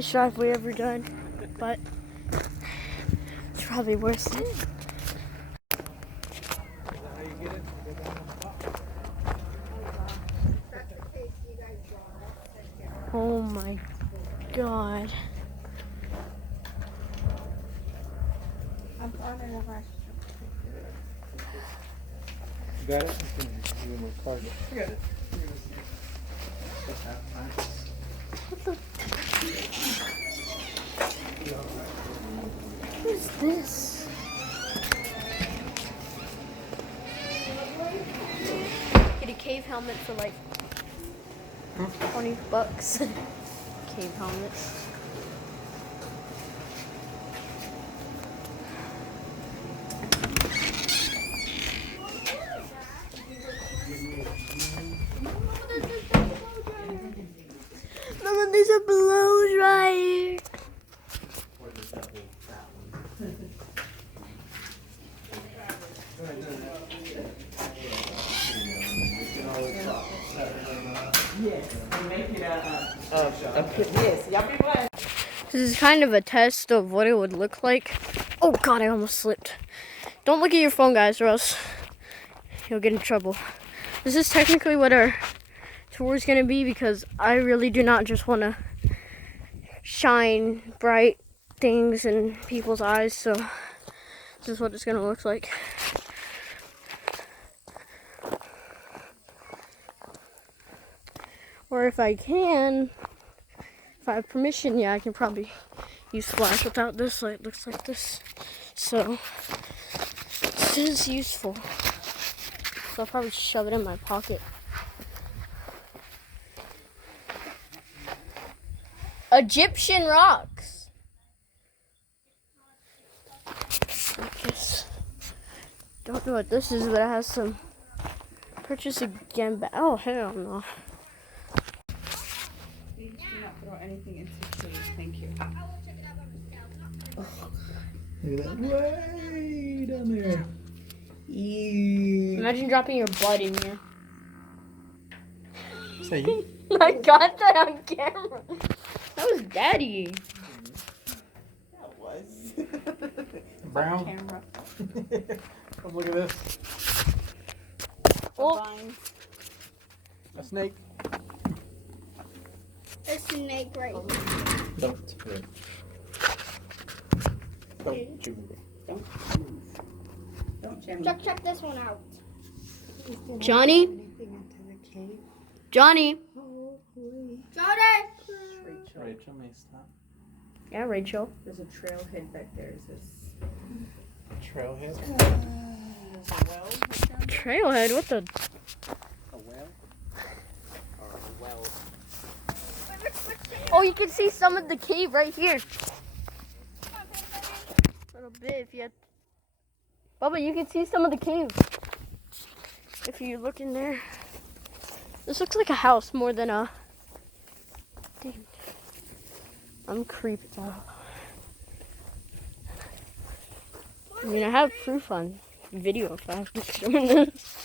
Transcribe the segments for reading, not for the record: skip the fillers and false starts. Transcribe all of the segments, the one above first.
Drive we ever done, but it's probably worth it. Oh my god. You got it? I got it. What is this? Get a cave helmet for like 20 bucks. Cave helmet. Mama, there's a blow dryer. This is kind of a test of what it would look like. Oh god, I almost slipped. Don't look at your phone, guys, or else you'll get in trouble. This is technically what our tour is going to be, because I really do not just want to shine bright things in people's eyes, so this is what it's going to look like. Or if I have permission, yeah, I can probably use flash without this light. Looks like this. So, this is useful. So I'll probably shove it in my pocket. Egyptian rocks. I guess. Don't know what this is, but it has some purchase again. But oh hell no. Please do not throw anything into please. Thank you. Look at that. Way down there. Ew. Imagine dropping your butt in here. Say I got that on camera. That was Daddy. That was. brown. Camera. Look at this. Oh. Vines. A snake. A snake right here. Don't do it. Don't chew. Don't move. Don't jam. Check this one out. Johnny? Johnny? Jody! Rachel may stop. Yeah, Rachel. There's a trailhead back there. Is this? Trailhead. There's a well. Trailhead? What the? A well? Or a well? Oh, you can see some of the cave right here. A little bit if you had... Bubba, you can see some of the cave. If you look in there. This looks like a house more than a... Damn. I'm creeped out. I mean, I have proof on video if I have to show this.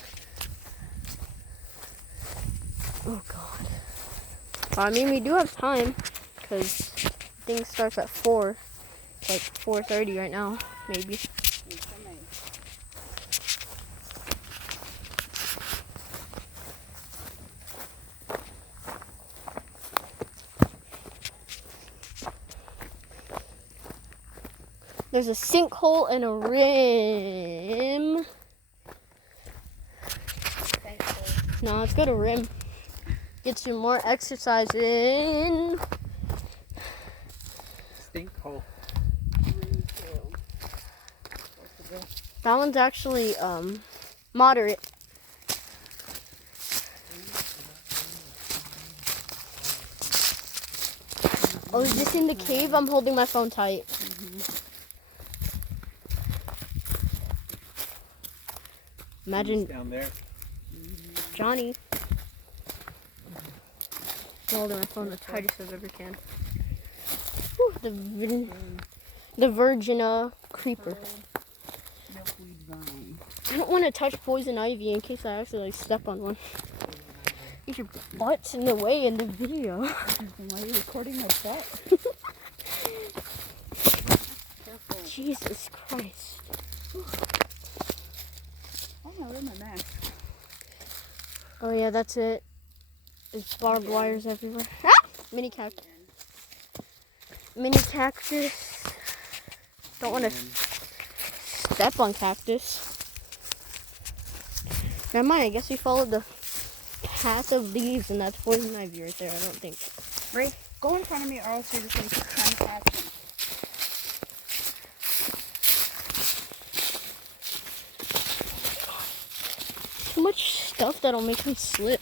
Oh god. I mean, we do have time, because thing starts at 4. It's like 4:30 right now, maybe. There's a sinkhole and a rim. No, let's go to rim. Get some more exercise in. Stink hole. That one's actually moderate. Oh, is this in the cave? I'm holding my phone tight. Imagine Down there. Johnny. I'm holding my phone the tightest I've ever can. Whew, the virgin creeper. Milkweed vine. I don't want to touch poison ivy in case I accidentally step on one. Get your butts in the way in the video. Why are you recording my butt? Jesus Christ. Oh no, where's my mask? Oh yeah, that's it. There's barbed wires everywhere. Ah! Mini cactus. Mini cactus. Don't want to step on cactus. Never mind, I guess we followed the path of leaves and that's poison ivy right there, I don't think. Ray, go in front of me or else you're just going to keep trying to catch me. Too much stuff that'll make me slip.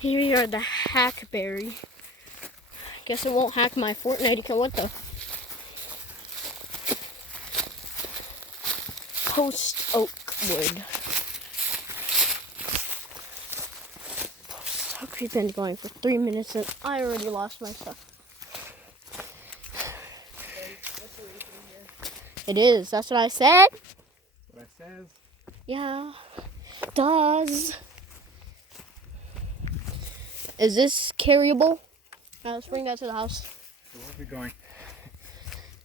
Here we are, the hackberry. Guess it won't hack my Fortnite account. What the? Post oak wood. Post oak. We've been going for 3 minutes and I already lost my stuff. It is. That's what I said. What I says. Yeah. Does. Is this carryable? Let's bring that to the house. So where are we going?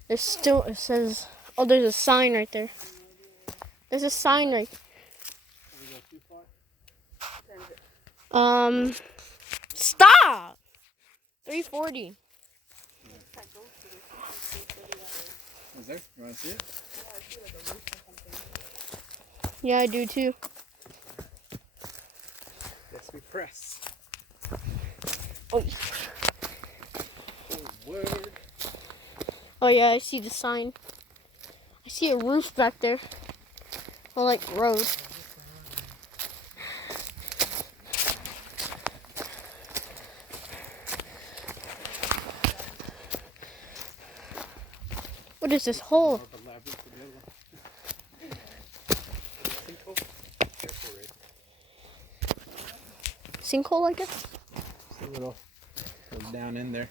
There's still, it says, oh, there's a sign right there. There's a sign right. Did we go too far? Stop! 340. Is there? You want to see it? Yeah, I do too. Yes, we press. Oh, Oh, word. oh yeah, I see the sign. I see a roof back there. Or like road. What is this hole? More of a labyrinth than the other one. Sinkhole? Careful, Ray. Sinkhole, I guess? It's a little down in there.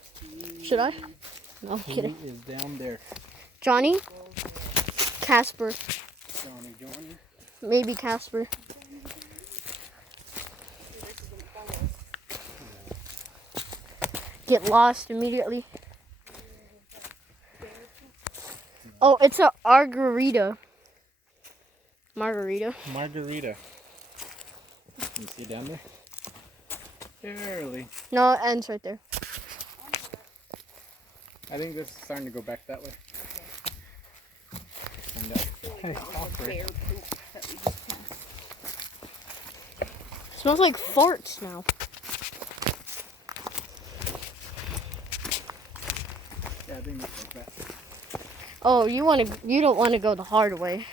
Should I? No, I'm He kidding. is down there. Johnny? Casper. Johnny. Maybe Casper. Get lost immediately. Oh, it's a margarita. Margarita. Margarita. You see it down there? Barely. No, it ends right there. I think this is starting to go back that way. Find out. Hey, off, Ray. Bear poop that we just passed. Smells like farts now. Yeah, I think it's like that. Oh, you don't want to go the hard way.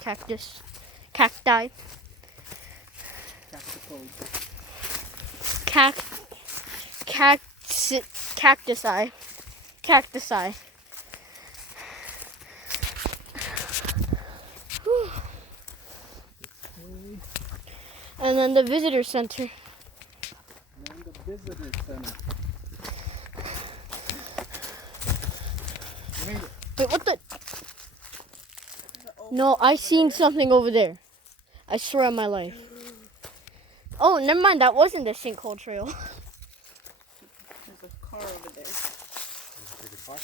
Cactus. Cacti. Tactical. Cactusi. Cactusi. Whew. And then the visitor center. And the visitor center. You made it. Wait, what the? No, I seen something over there. I swear on my life. Oh, never mind. That wasn't the sinkhole trail. There's a car over there. Pretty far.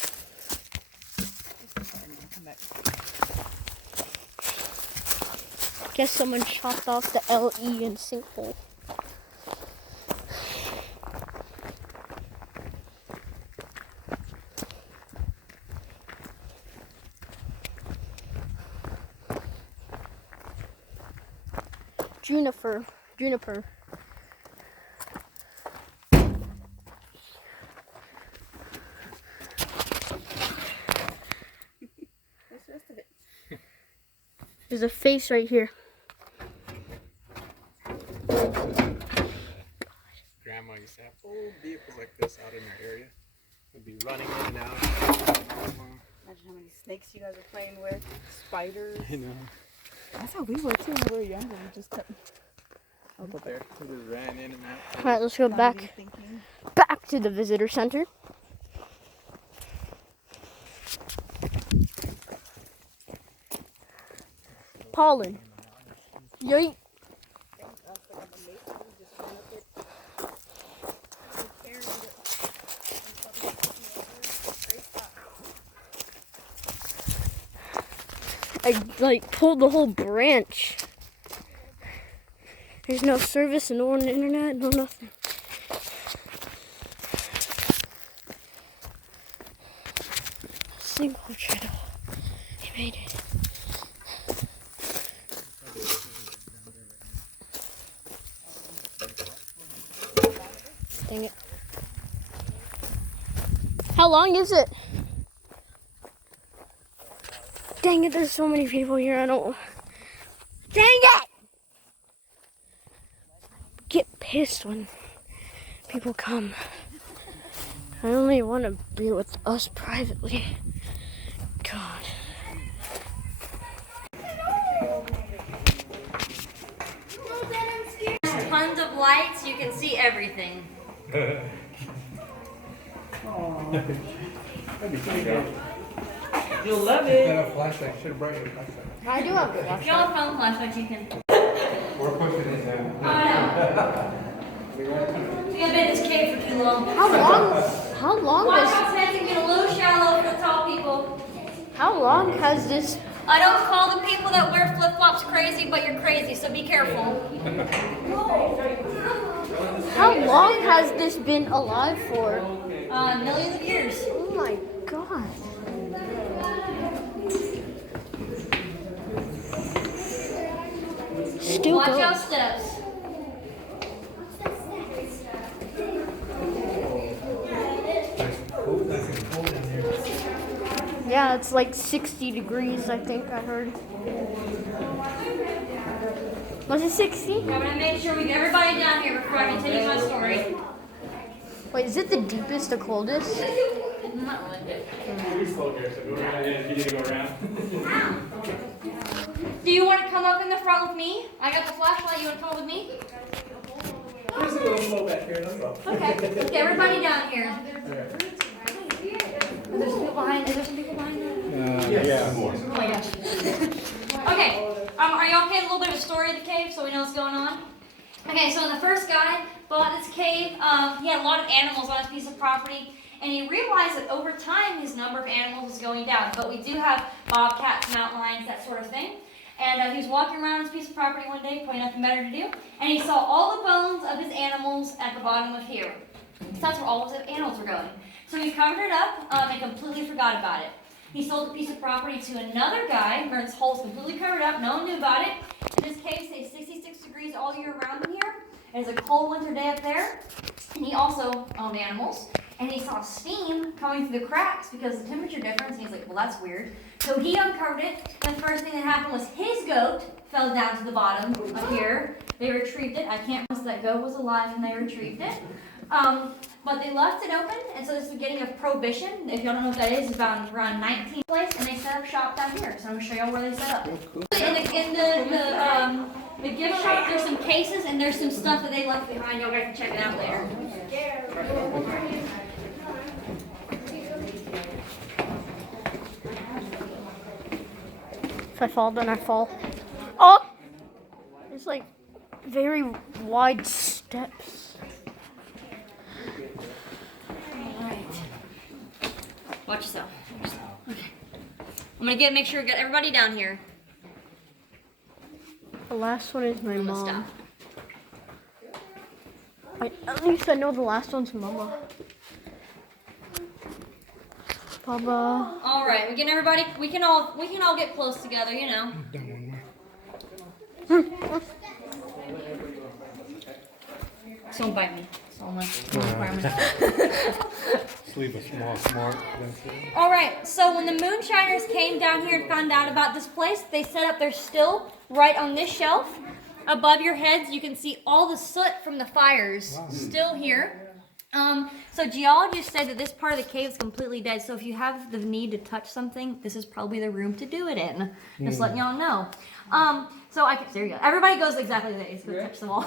Guess someone chopped off the LE in sinkhole. Juniper. Where's the rest of it? There's a face right here. Grandma used to have old vehicles like this out in her area. Would be running in and out. Imagine how many snakes you guys are playing with. Spiders. I know. That's how we were too when we were younger. We just kept Up there. We just ran in and out. All right, let's go not back even thinking. to the visitor center. Pollen. Yeet. I like pulled the whole branch. There's no service, no internet, no nothing. Single channel. I made it. Dang it. How long is it? Dang it, there's so many people here, I don't... Dang it! Get pissed when people come. I only want to be with us privately. God. Tons of lights, you can see everything. You'll love it. A flashlight should brighten your flashlight. I do have a If y'all have phone flashlights, you can. We're pushing it down. Oh, I know. We have been in this cave for too long. How long Watch does... out, Santa, get a little shallow for the tall people. How long has this... I don't call the people that wear flip-flops crazy, but you're crazy, so be careful. How long has this been alive for? Millions of years. Oh my God. Still Watch going. out steps. Yeah, it's like 60 degrees, I think I heard. Was it 60? I'm gonna make sure we get everybody down here before I continue my story. Wait, is it the deepest, the coldest? Not really. Do you want to come up in the front with me? I got the flashlight. You want to come with me? There's a little flow back here, that's all. Okay. Get everybody down here. Is there some people behind? Is there some people behind there? Yeah. Oh my gosh. Okay. Are you okay? A little bit of a story of the cave, so we know what's going on. Okay. So the first guy bought this cave. He had a lot of animals on his piece of property. And he realized that over time, his number of animals was going down. But we do have bobcats, mountain lions, that sort of thing. And he was walking around his piece of property one day, probably nothing better to do. And he saw all the bones of his animals at the bottom of here. So that's where all of his animals were going. So he covered it up and completely forgot about it. He sold the piece of property to another guy, where his hole's completely covered up, no one knew about it. And this cave stays 66 degrees all year round in here. And it's a cold winter day up there. And he also owned animals. And he saw steam coming through the cracks because of the temperature difference. And he's like, well, that's weird. So he uncovered it. And the first thing that happened was his goat fell down to the bottom of here. They retrieved it. I can't promise that goat was alive when they retrieved it. But they left it open. And so this is the beginning of Prohibition. If y'all don't know what that is, it's about around 19th place. And they set up shop down here. So I'm going to show y'all where they set up. In the gift shop, there's some cases and there's some stuff that they left behind. Y'all guys can check it out later. If I fall, then I fall. Oh! There's like very wide steps. Alright. Watch yourself. Okay. I'm gonna make sure we get everybody down here. The last one is my I'm gonna mom. stop. At least I know the last one's Mama. Baba. All right, we get everybody. We can all get close together, you know. Don't bite me. That's all my requirements. Just leave a small mark. All right. So when the moonshiners came down here and found out about this place, they set up their still right on this shelf above your heads. You can see all the soot from the fires still here. So geologists say that this part of the cave is completely dead. So if you have the need to touch something, this is probably the room to do it in. Just letting y'all know. There you go. Everybody goes exactly like this. Go touch them all.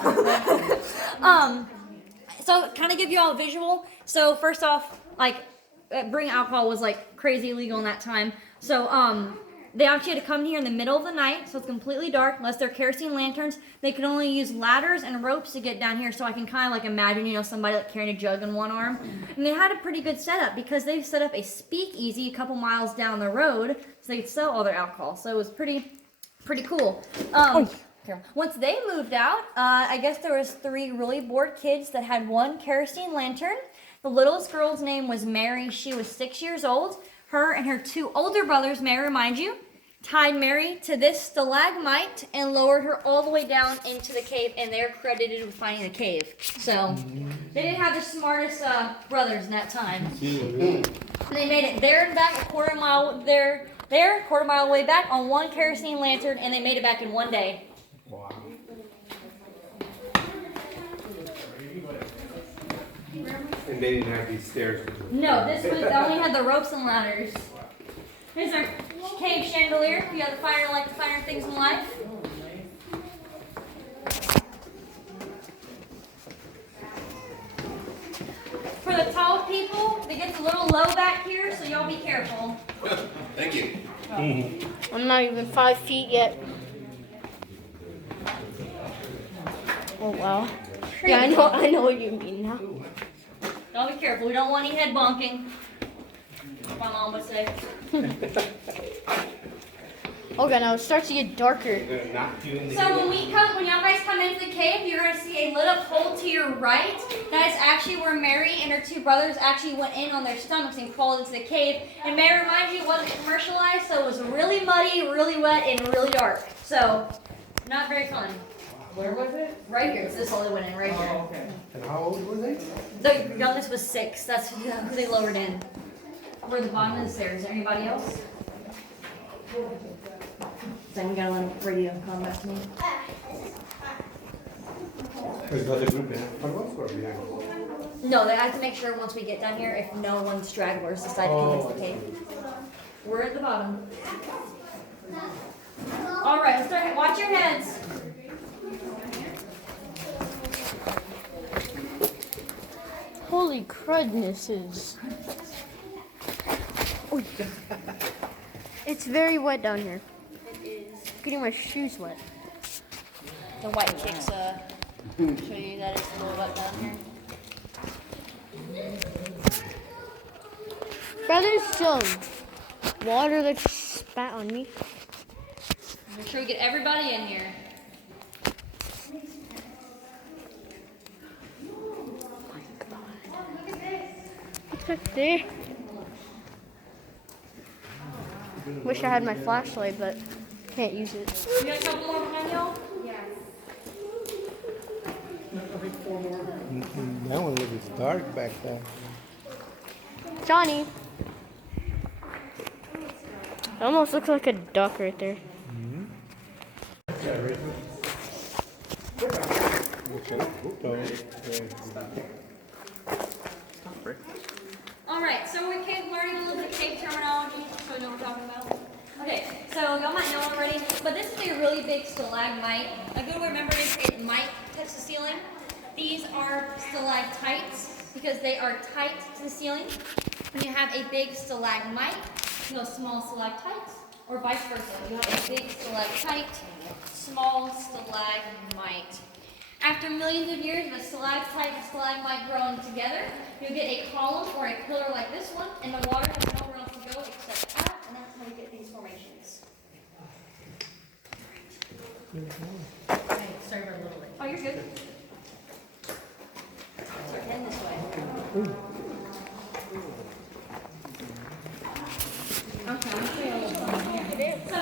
So kind of give you all a visual. So first off, like bringing alcohol was like crazy illegal in that time. So They actually had to come here in the middle of the night, so it's completely dark, unless they're kerosene lanterns. They could only use ladders and ropes to get down here, so I can kind of like imagine, you know, somebody like carrying a jug in one arm. And they had a pretty good setup because they've set up a speakeasy a couple miles down the road, so they could sell all their alcohol. So it was pretty cool. Once they moved out, I guess there was 3 really bored kids that had one kerosene lantern. The littlest girl's name was Mary. She was 6 years old. Her and her 2 older brothers, may I remind you, tied Mary to this stalagmite and lowered her all the way down into the cave, and they're credited with finding the cave. So they didn't have the smartest brothers in that time. And they made it there and back, a quarter mile way back on one kerosene lantern, and they made it back in one day. Wow. And they didn't have these stairs. No, this was only had the ropes and ladders. Here's our cave chandelier. You have the fire, like the finer things in life. For the tall people, it gets a little low back here, so y'all be careful. Thank you. I'm not even 5 feet yet. Oh wow. Yeah, I know what you mean now. Y'all be careful. We don't want any head bonking. My mom would say. Okay, now it starts to get darker. So when y'all guys come into the cave, you're gonna see a lit up hole to your right. That is actually where Mary and her 2 brothers actually went in on their stomachs and crawled into the cave. And may I remind you, it wasn't commercialized, so it was really muddy, really wet, and really dark. So, not very fun. Where was it? Right here. It's this hole they went in, right here. Oh, okay. And how old were they? The youngest was 6. That's who they lowered in. We're at the bottom of the stairs. Is there anybody else? Then we gotta let them radio come back to me. No, they have to make sure once we get down here if no one stragglers decide to come into the cave. We're at the bottom. All right, let's start. Watch your heads. Holy crudnesses. Oh, it's very wet down here. It is. Getting my shoes wet. The white chicks show you that it's a little wet down here. Bro, there's some water that spat on me. Make sure we get everybody in here. There. Wish I had my flashlight, but can't use it. You got a couple more behind y'all? That one looks dark back there. Johnny. It almost looks like a duck right there. Alright, so we're learning a little bit of cave terminology, so we know what we're talking about. Okay, so y'all might know already, but this is a really big stalagmite. A good way to remember is it might touch the ceiling. These are stalactites because they are tight to the ceiling. When you have a big stalagmite, you have small stalactites, or vice versa. You have a big stalactite, small stalagmite. After millions of years of a stalactite and stalagmite growing together, you'll get a column or a pillar like this one, and the water has nowhere else to go except out, and that's how you get these formations. Hey, sorry for a little bit. Oh, you're good. Start heading this way. So,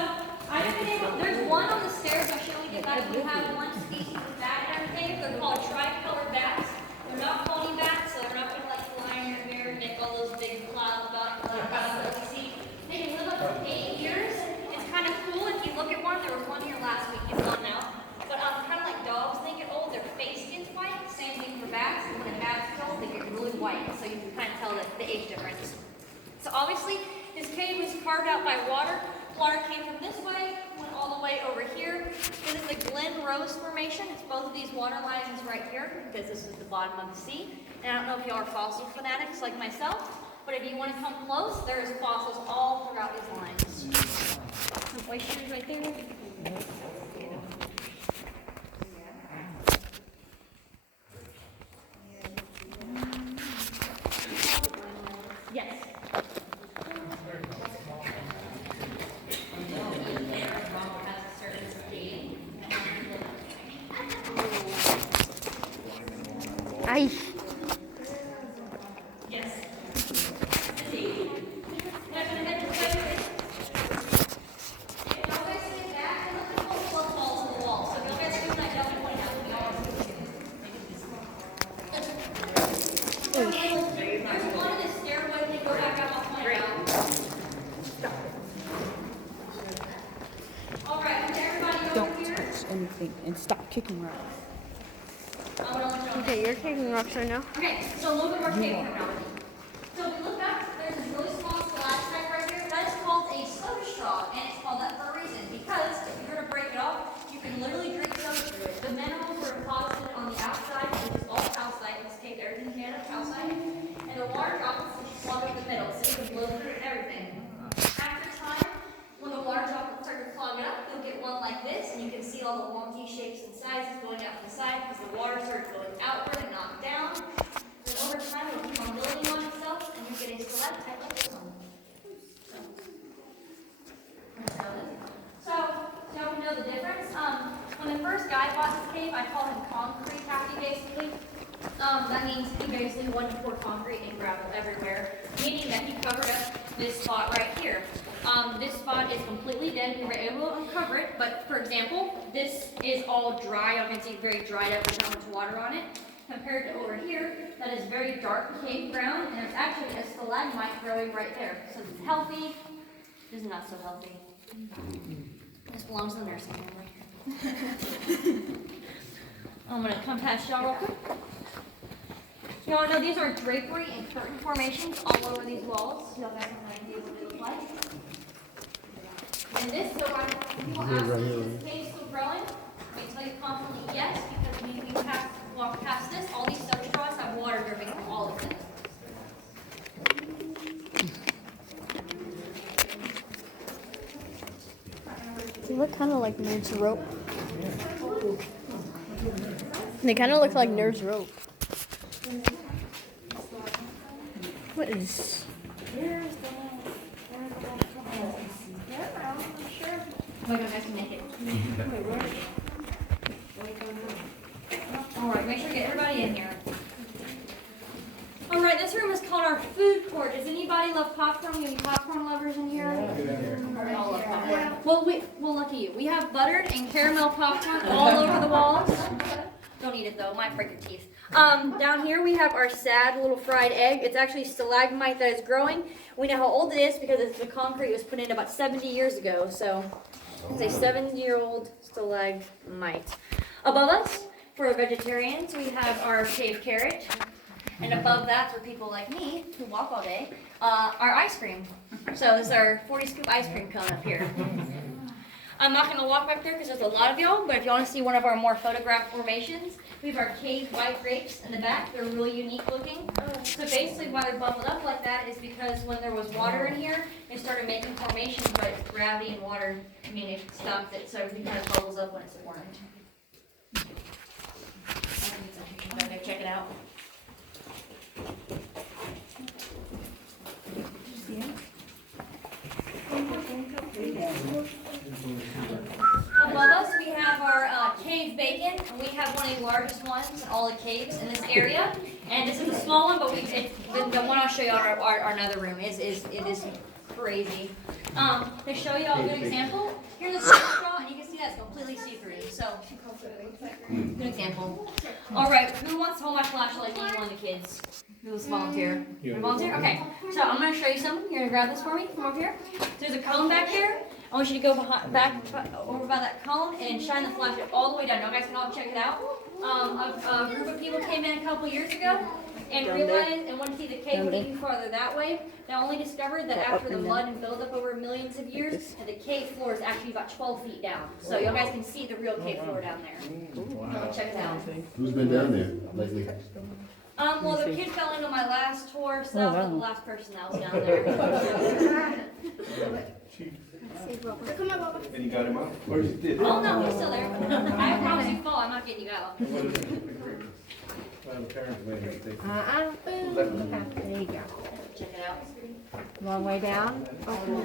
there's one on the stairs I'll show you guys. We have one species of bat in our cave. They're called tricolored bats. They're not phony bats, so they're not going to like fly in your hair and make all those big clouds that you see. They can live up to 8 years. It's kind of cool. If you look at one, there was one here last week. It's gone now. But kind of like dogs, they get old. Their face gets white. Same thing for bats. And when a bat's old, they get really white. So you can kind of tell the age difference. So obviously, this cave was carved out by water. Water came from this way, went all the way over here. This is the Glen Rose Formation. It's both of these water lines right here because this is the bottom of the sea. And I don't know if y'all are fossil fanatics like myself, but if you want to come close, there's fossils all throughout these lines. Some oysters right there. Yes. Ay. Yes. Now, go ahead and play with it. If y'all guys sit back, and look at the little balls on the wall. So if y'all guys do that, y'all can point out to me all. There's one in the stairway. They go back out. I'll point it out. All right, everybody over Don't here. touch anything and stop kicking rocks. I'm gonna let y'all know. Okay, you're kicking rocks right now. Okay, so a little bit more cave terminology. So if we look back, there's this really small stalactite right here. That is called a soda straw, and it's called that for a reason. Because if you were to break it off, you can literally drink soda through it. The minerals are deposited on the outside, which is all calcite. In this case, everything's made out of calcite. And the water droplets just plug up the middle, so you can blow through everything. After time, when the water droplets start to clog it up, you'll get one like this, and you can see all the wonky shapes and sizes going out from the side because the water starts going outward and not down. Then over time, it'll keep on building on itself, and you get a stalactite like this one. So, y'all can know the difference. When the first guy bought this cave, I call him concrete happy, basically. That means he basically wanted to pour concrete and gravel everywhere, meaning that he covered up this spot right here. This spot is completely dead. We were able to uncover it, but for example, this is all dry. You can see it's very dried up with not much water on it. Compared to over here, that is very dark cave ground, and there's actually a stalagmite growing right there. So it's healthy. This is not so healthy. This belongs in the nursing family. I'm gonna come past y'all real quick. You all know these are drapery and curtain formations all over these walls. Y'all guys have an idea what they look like. And this, so when people ask me, is this cave still growing? I tell you confidently yes, because when you walk past this, all these soda straws have water dripping from all of them. They look kind of like Nerd's rope. They kind of look like Nerd's rope. What is? Oh, you guys can make it. All right, make sure you get everybody in here. All right, this room is called our food court. Does anybody love popcorn? We have any popcorn lovers in here? We all love popcorn. Well, lucky you. We have buttered and caramel popcorn all over the walls. Don't eat it though, it might break your teeth. Down here we have our sad little fried egg. It's actually stalagmite that is growing. We know how old it is because the concrete was put in about 70 years ago. So it's a 7-year-old stalagmite. Above us, for vegetarians, we have our cave carrot. And above that, for people like me who walk all day, our ice cream. So this is our 40 scoop ice cream cone up here. I'm not going to walk back there because there's a lot of y'all, but if you want to see one of our more photographed formations, we have our cave white grapes in the back. They're really unique looking. So basically why they're bubbled up like that is because when there was water in here, they started making formations, but gravity and water, it stopped it, so everything kind of bubbles up when it's formed. Okay, check it out. Above us, we have our cave bacon, and we have one of the largest ones in all the caves in this area. And this is a small one, but the one I'll show you on our another room it is crazy. To show you all a good example, here's a straw, and you can see that's completely see-through. So, good example. All right, who wants to hold my flashlight? One of the kids. Who wants to volunteer? Volunteer? Okay. So I'm going to show you something. You're going to grab this for me from over here. There's a cone back here. I want you to go back over by that cone and shine the flashlight all the way down. Now, guys can all check it out. A group of people came in a couple years ago and realized and wanted to see the cave would even farther that way. They only discovered that after the mud and buildup over millions of years, the cave floor is actually about 12 feet down. So you guys can see the real cave floor down there. Check it out. Who's been down there lately? Well, the kid fell into my last tour, so that was the last person that was down there. Come on, Bubba. And you got him out? Or you did? Oh no, he's still there. I promise you fall. I'm not getting you out. Well, parents may have taken. There you go. Check it out. Long way down. Oh,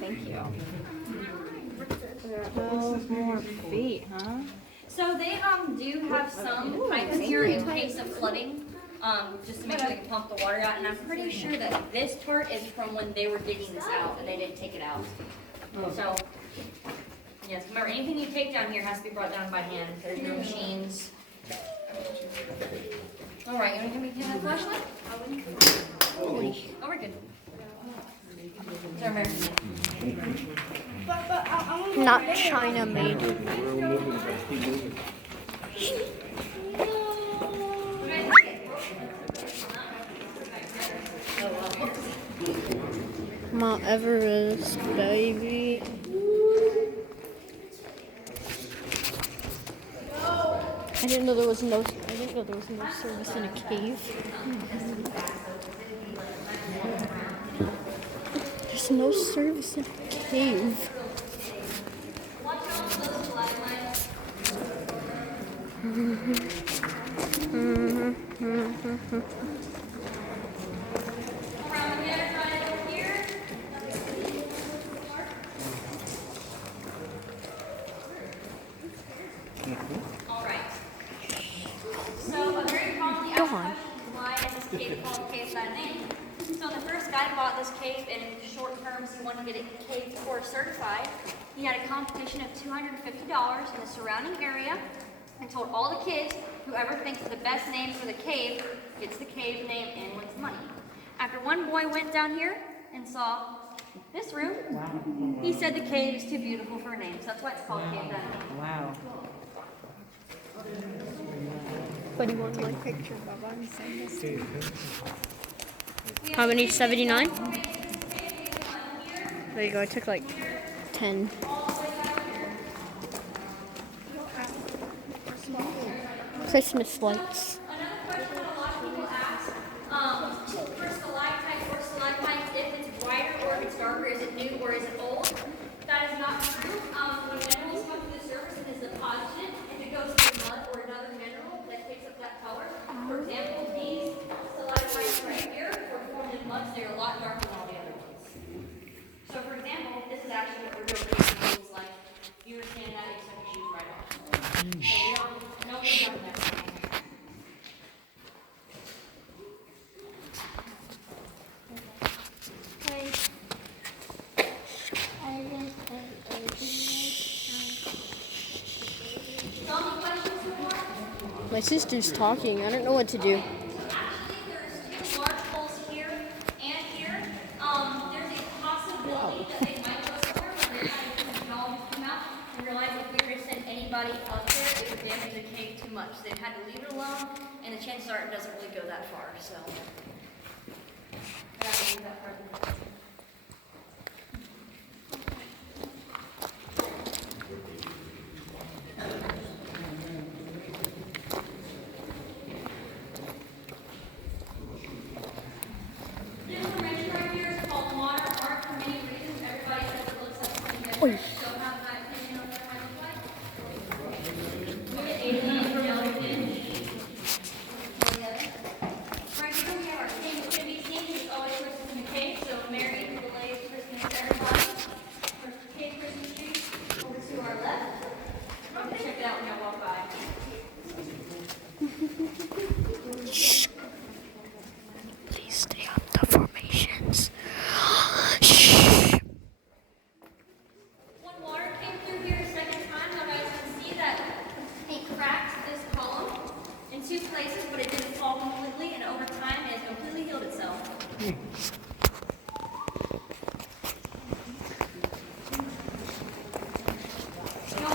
thank you. 12 more feet, huh? So they do have some pipes here in case of flooding, just to make sure they can pump the water out. And I'm pretty sure that this part is from when they were digging this out and they didn't take it out. So, yes, remember anything you take down here has to be brought down by hand. There's no machines. All right, you want to give me a flashlight? Oh, we're good. It's our American made. Not China made. Mount Everest, baby. I didn't know there was no service in a cave. There's no service in a cave. All right. So a very commonly asked question is why is this cave called Cave by name? So when the first guy bought this cave in short terms, he wanted to get it cave tour certified. He had a competition of $250 in the surrounding area and told all the kids, whoever thinks of the best name for the cave gets the cave name and wins money. After one boy went down here and saw this room, he said the cave is too beautiful for a name. So that's why it's called Cave by name. Wow. What do you want my picture, Bubba? How many? 79? There you go. I took like 10. Christmas lights. Another question that a lot of people ask, for stalactites or stalagmites, if it's brighter or if it's darker, is it new or is it old? That is not true. When minerals come through the surface and is deposited, if it goes through mud or another mineral that takes up that color, for example, these stalagmites right here were formed in mud, so they're a lot darker than all the other ones. So for example, this is actually what the real cave looks like. You were standing at it, you took your shoes right off. So we don't, no one's done that. My sister's talking. I don't know what to do. Actually, there's two large holes here and here. There's a possibility that they might go somewhere when they're trying to technology come out and realize if we were to send anybody up there, it would damage the cave too much. So they've had to leave it alone, and the chances are it doesn't really go that far. So, I gotta leave that part of the This information right here is called modern art for many reasons. Everybody says it looks like something different. So have my opinion on what it might look like. We get 80 yellow hinge. Right here we have our cave activity team. It's always Christmas in the cave. So Mary relays Christmas to everybody. First cave Christmas tree over to our left. You can check it out when I walk by. Please stay on the formations. Shh. When water came through here a second time, you guys can see that it cracked this column in two places, but it didn't fall completely, and over time it has completely healed itself. You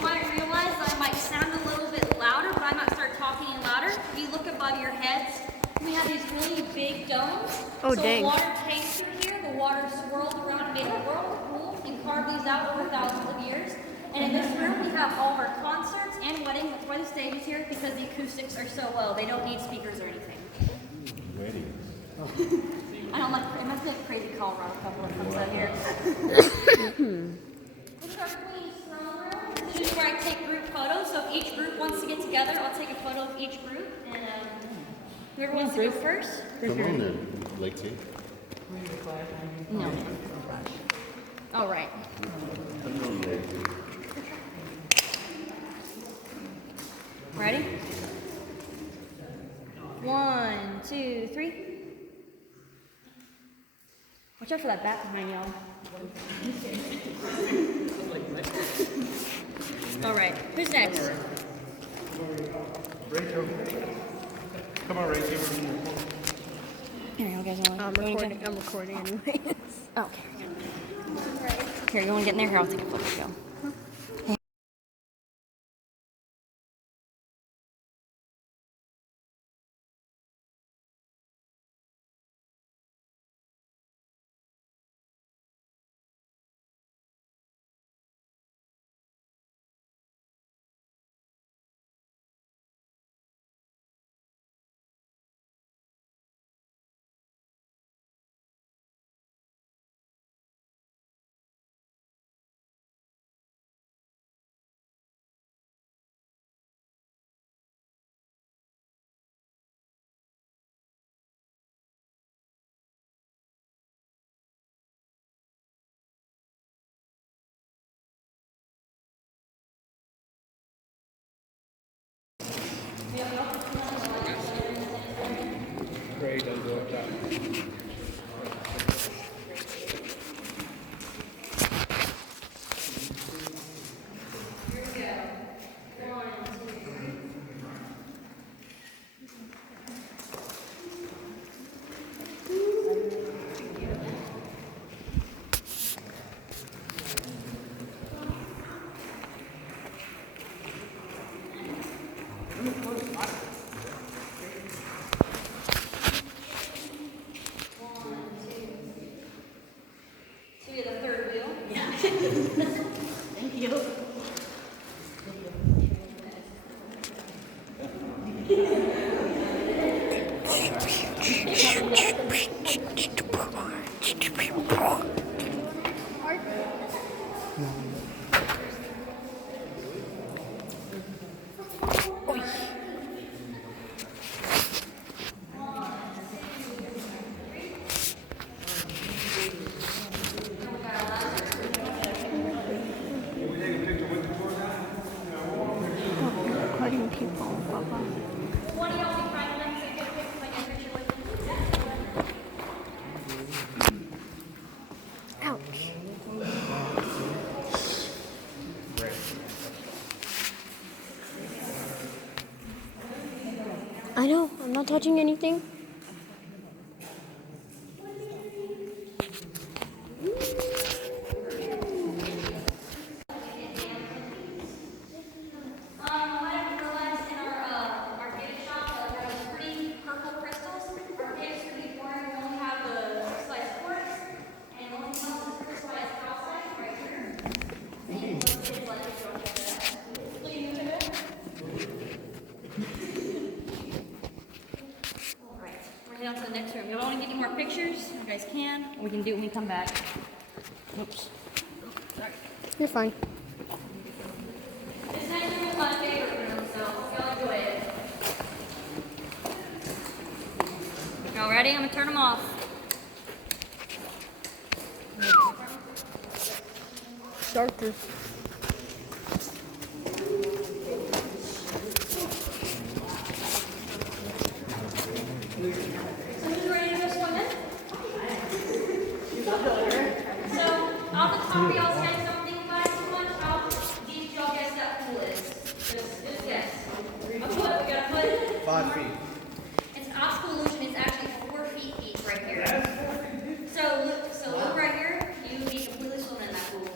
might realize that I might sound a little bit louder, but I might start talking louder. If you look above your heads, we have these really big domes. Oh, so dang. water came through here, the water swirled around and made a whirlpool and carved these out over thousands of years. And in this room, we have all of our concerts and weddings. That's why the stage is here, because the acoustics are so low. They don't need speakers or anything. Ready. I don't like, it must be like crazy Colorado couple that comes out here. This is our Queen's throne room. This is where I take group photos. So if each group wants to get together, I'll take a photo of each group. And whoever wants to go first. Come on then, Lexi. No. All right. Come on, Lexi. Ready? 1, 2, 3. Watch out for that bat behind y'all. All right, who's next? Rachel. Come on, Rachel. Here, you guys want I'm recording anyway. Okay. Here, you want to get in there? Here, I'll take a photo. Go. Great, don't go up top. So we have the third wheel. Thank you. Recording people. Papa. One of y'all be trying to take a picture like a picture with them. Ouch. I know, I'm not touching anything. I might have realized in our gift shop that there are pretty purple crystals. Our gifts are pretty boring. We only have the size quartz, and the only one that's the size cross-line right here. And most kids like it, so I'll check that. Will you move it? Alright, we're heading on to the next room. Y'all want to get any more pictures? You guys can. We can do it when we come back. Oops. You're fine. This next room is my favorite room, so y'all enjoy it. Y'all ready? I'm gonna turn them off. Darker. So who's ready to go swimming? So off the top of y'all's heads, don't think about it too much. How deep y'all guess that pool is? Just guess. A foot. We got a foot. 5 feet. It's an optical illusion. It's actually 4 feet deep right here. So look right here. You would be completely swimming in that pool.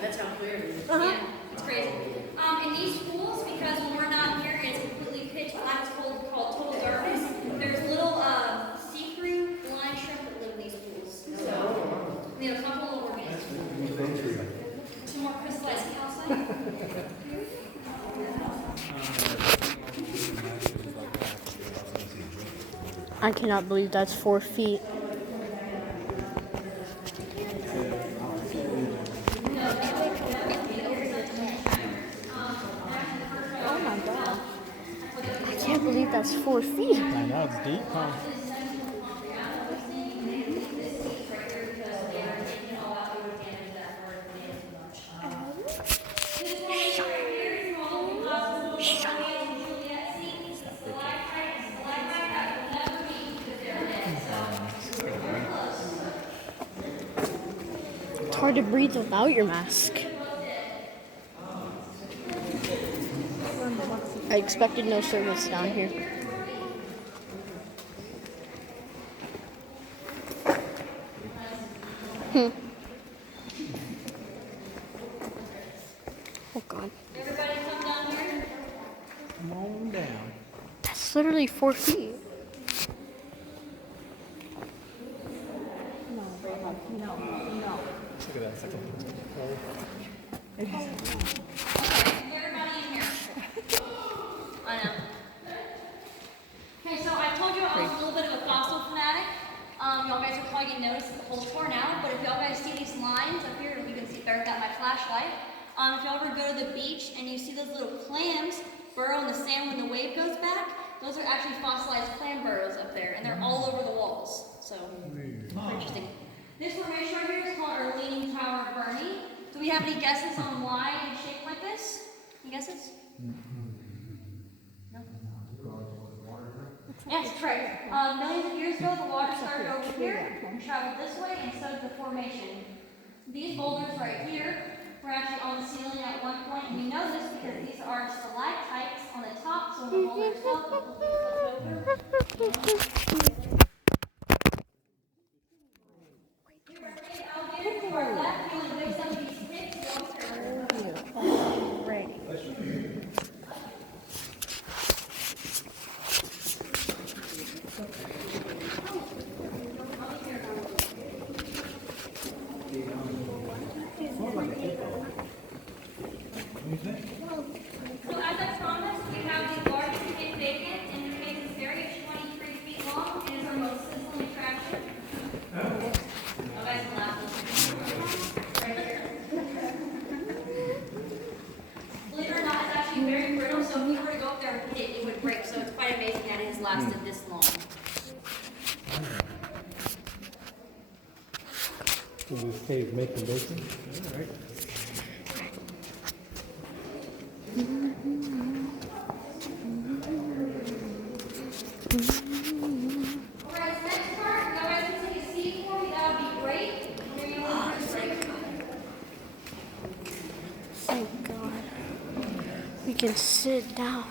That's how clear it is. Yeah, it's crazy. In these pools, because when we're not here, it's completely pitch black. It's called total darkness. There's little see-through blind shrimp that live in these pools. So, you know, it's not full of organisms. I cannot believe that's 4 feet. Oh my god. I can't believe that's 4 feet. I know it's deep, huh? It's hard to breathe without your mask. I expected no service down here. Oh God. Everybody come down here. Come on down. That's literally 4 feet. No, no. Look at that. It's like Everybody in here. I know. Okay, so I told you I was a little bit of a fossil fanatic. Y'all guys are probably gonna notice that the hole's torn out, but if y'all guys see these lines up here, you can see better without my flashlight. If y'all ever go to the beach and you see those little clams burrow in the sand when the wave goes back, those are actually fossilized clam burrows up there, and they're all over the walls. So, pretty interesting. This formation right here is called our Leaning Tower of Burney. Do we have any guesses on why it's shaped like this? Any guesses? No? Yes, correct. Millions of years ago, the water started over here and traveled this way, and so did the formation. These boulders right here were actually on the ceiling at one point, and we know this because these are stalactites on the top, so when the boulder is up, it will be flipped over. Here's our big alligator to our left. We only know some of these pits. So as I promised, we have the largest pit vacant, and the case is very 23 feet long, and is our most sizzling attraction. You guys can laugh. Right here. Believe it or not, it's actually very brittle, so if you were to go up there and hit it, it would break. So it's quite amazing that it has lasted this long. in this cave making bacon. All right. Alright, next part, you guys can take a seat for me, that would be great. We're going to leave this break. Thank God. We can sit down.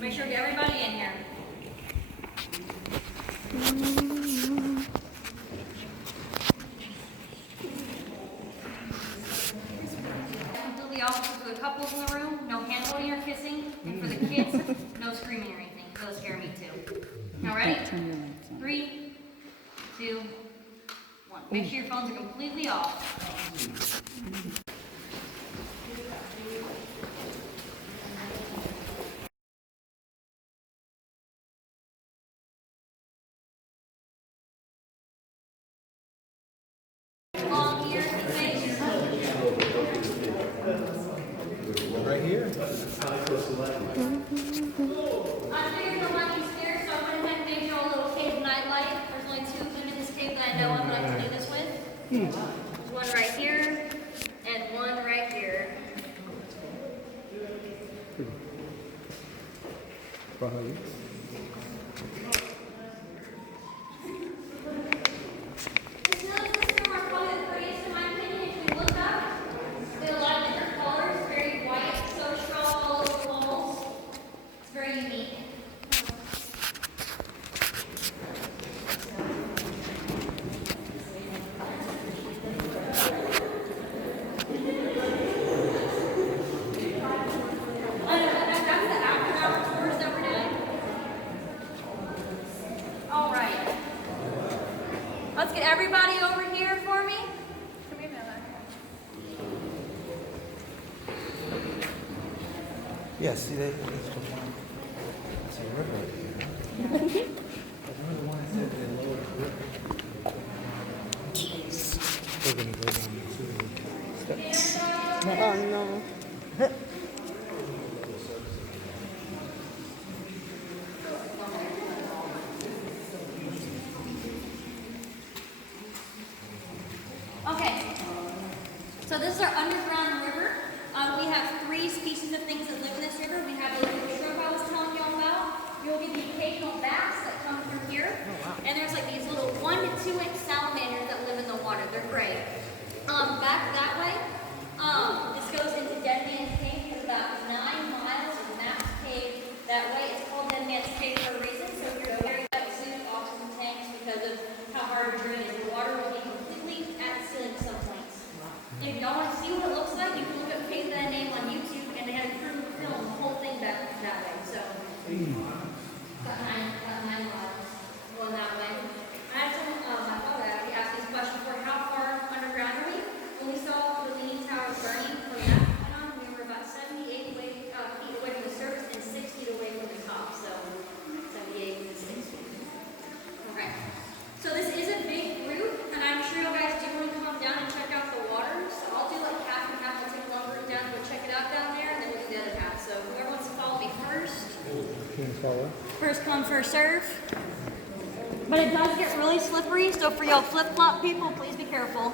Make sure we get everybody in here. Completely opposite for the couples in the room, no hand holding or kissing, and for the kids, no screaming or anything. That'll scare me too. Now ready? 3, 2, 1. Make sure your phones are completely off. Long ears and face. Right here. I figured the lucky stairs, so I went ahead and made you a little cave nightlight. There's only 2 of them in this cave that I know of that I can do this with. There's one right here, and one right here. Probably. This little system are probably the prettiest in my opinion. If you look up, they have a lot of different colors, very white, so strong all over the walls. It's very unique. That's the after-hour tours that we're doing. Yeah, see, that's the one. That's a river. Remember the one that said they lowered the river? We're gonna go down the steps. Oh no. Okay, so this is our underground river. We have 3 species of things that live in this river. We have the little shrimp I was telling you all about. You'll get the occasional bass that come through here. And there's like these little 1 to 2 inch salamanders that live in the water. They're great. Back that way, this goes into Dead Man's Cave. It's about 9 miles of max cave that way. It's called Dead Man's Cave for a reason. So if you're very wetsuit, oxygen tanks, because of how hard to drain is, the water will be completely at the ceiling at some points. And if y'all want to see what it looks like, you can look up Caveman Name on YouTube, and they had a crew film the whole thing back that way. So, about 9 miles going that way. I had someone, my father actually asked this question for how far underground are we? When we saw the leaning tower burning from that point on, we were about 78 feet away from the surface and 6 feet away from the top. So, 78 to 60. Okay. So this is a big group, and I'm sure you guys do want to come down and check out the water. So I'll do like half and half. I'll take one group down to go check it out down there, and then we'll do the other half. So whoever wants to follow me first. Can you follow? First come, first serve. But it does get really slippery, so for y'all flip-flop people, please be careful.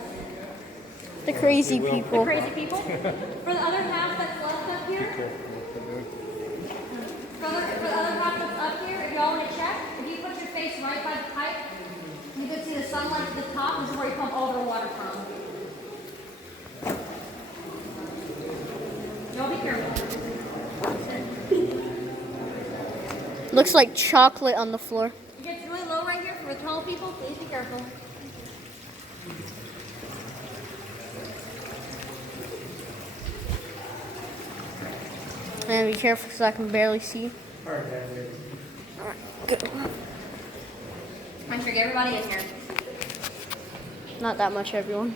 The crazy people. The crazy people. For the other half that's left up here, for the other half that's up here, if y'all want to check, if you put your face right by the pipe, you can see the sunlight at the top. This is where you pump all the water from. Y'all be careful. Looks like chocolate on the floor. It gets really low right here for the tall people. Please be careful. And be careful because I can barely see. Alright, go. I'm sure get everybody in here. Not that much, everyone.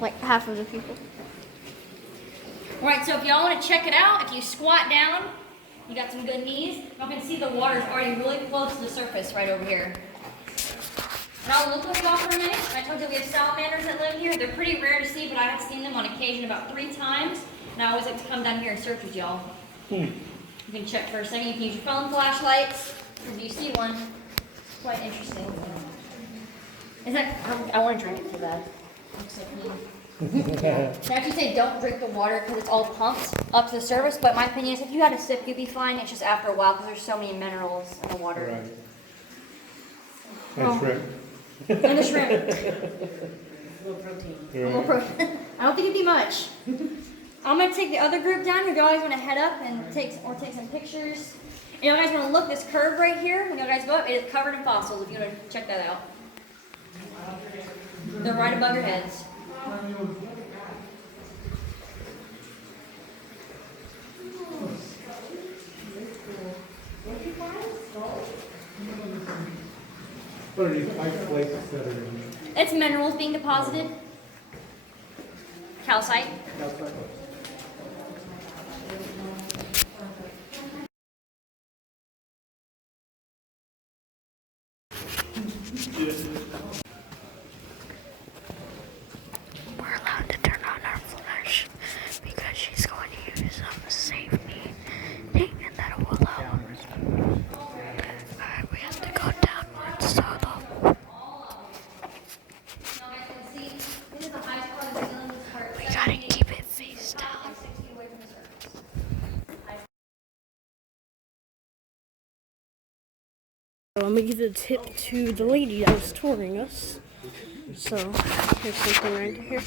Like half of the people. Alright, so if y'all want to check it out, if you squat down, you got some good knees. Y'all can see the water's already really close to the surface right over here. And I'll look with y'all for a minute. I told you we have salamanders that live here. They're pretty rare to see, but I have seen them on occasion about 3 times. And I always like to come down here and search with y'all. You can check for a second. You can use your phone flashlights. If you see one, it's quite interesting. Is that? I want to drink it for that. Looks like me. They actually say don't drink the water because it's all pumped up to the surface. But my opinion is if you had a sip, you'd be fine. It's just after a while because there's so many minerals in the water. Right. And shrimp. And the shrimp. A little protein. A little protein. I don't think it'd be much. I'm gonna take the other group down. You guys want to head up and take some pictures. And you guys want to look this curve right here. When you guys go up, it is covered in fossils. If you want to check that out, they're right above your heads. What are these ice flakes that are in It's minerals being deposited. Calcite. outside? We're allowed to turn on our flash because she's going to use a safety thing and that will allow us. Alright, we have to go downwards so we gotta keep it face down. Let me give a tip to the lady that was touring us. So, here's something right here.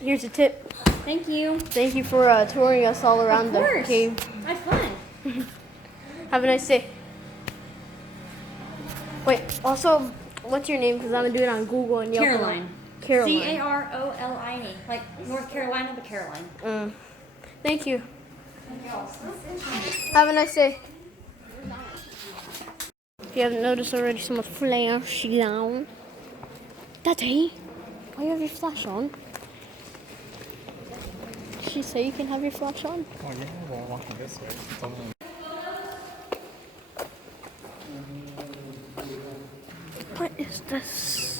Here's a tip. Thank you. Thank you for touring us all around the cave. Have fun. Have a nice day. Wait, also, what's your name? Because I'm going to do it on Google and Yelp. Caroline. Caroline. Caroline. Like North Carolina, but Caroline. Thank you. Have a nice day. If you haven't noticed already, someone's flashing down. Daddy, why do you have your flash on? Did she say you can have your flash on? Oh yeah, well, I'm walking this way. It's only What is this?